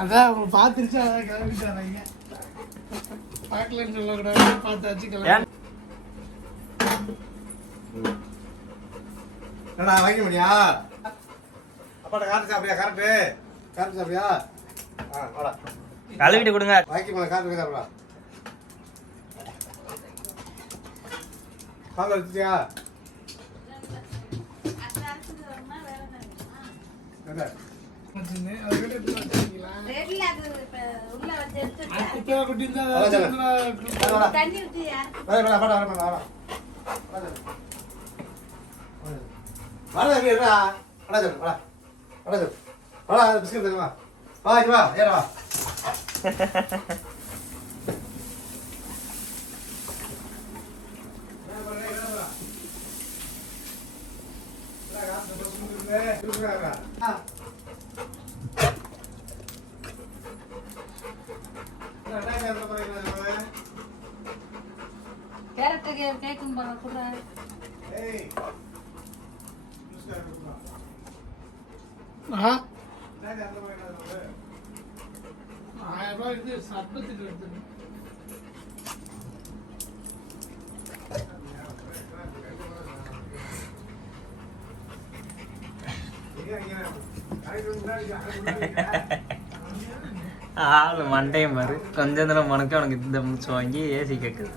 அதான் அவங்க பார்த்துருச்சு, அதான் கிளம்பிட்டாங்க. பார்க்கலன்னு சொல்லக்கூடாது, பார்த்தாச்சு கிளம்பி. என்னடா வைக்க முடியா? அப்பாட்ட காட்டு சாப்பிடியா? கரெக்டு காட்டு சாப்பிடியா? வாடா கழுவிட்டு கொடுங்க. வைக்க முடியல, காட்டு சாப்பிடா. பால் வச்சுட்டியா? பிஸ்கட் தருமா? வா வா ஏறா வா. கேக்கும் பண்ண கூட இது சர்பத்துக்கு எடுத்து ஆளு மண்டையும் பாரு. கொஞ்ச நேரம் உனக்கு இந்த மூச்சு வாங்கி ஏசி கேட்குது.